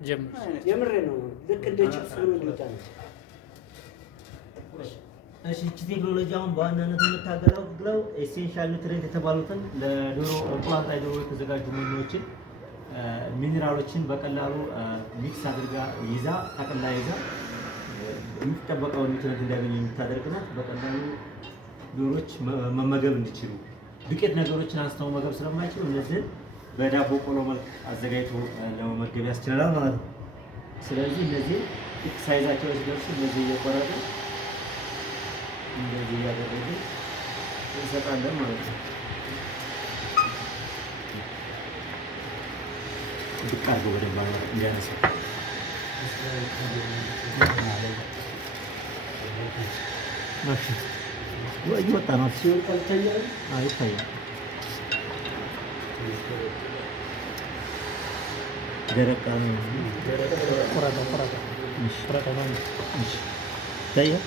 ጀምር የምሬ ነው። ልክ እንደ ቺፕስ ነው የሚጣለው። እሺ እቺ ቴክኖሎጂ አሁን በዋናነት የምታገለግለው ኤሴንሻል ኒውትሪየንት የተባሉትን ለዶሮ እንቁላል ጣይ ዶሮ የተዘጋጁ ምግቦችን ሚኒራሎችን በቀላሉ ሚክስ አድርጋ ይዛ ጠቅላ ይዛ የሚጠበቀው ኒውትሪየንት እንዲያገኙ የምታደርግ ናት። በቀላሉ ዶሮዎች መመገብ እንዲችሉ ዱቄት ነገሮችን አንስተው መመገብ ስለማይችሉ እነዚህን በዳቦ ቆሎ መልክ አዘጋጅቶ ለመመገብ ያስችላል ማለት ነው። ስለዚህ እነዚህ ሳይዛቸው ሲደርሱ እነዚህ እየቆረጠ እንደዚህ እያደረግን እንሰጣለን ማለት ነው። ብቅ አድርጎ በደንብ እንዲያነሳ እየወጣ ነው ሲወጣ ይታያል። ይታያል። ደረቅ ነው። ቆራጣ ነው። እሺ ይታያል።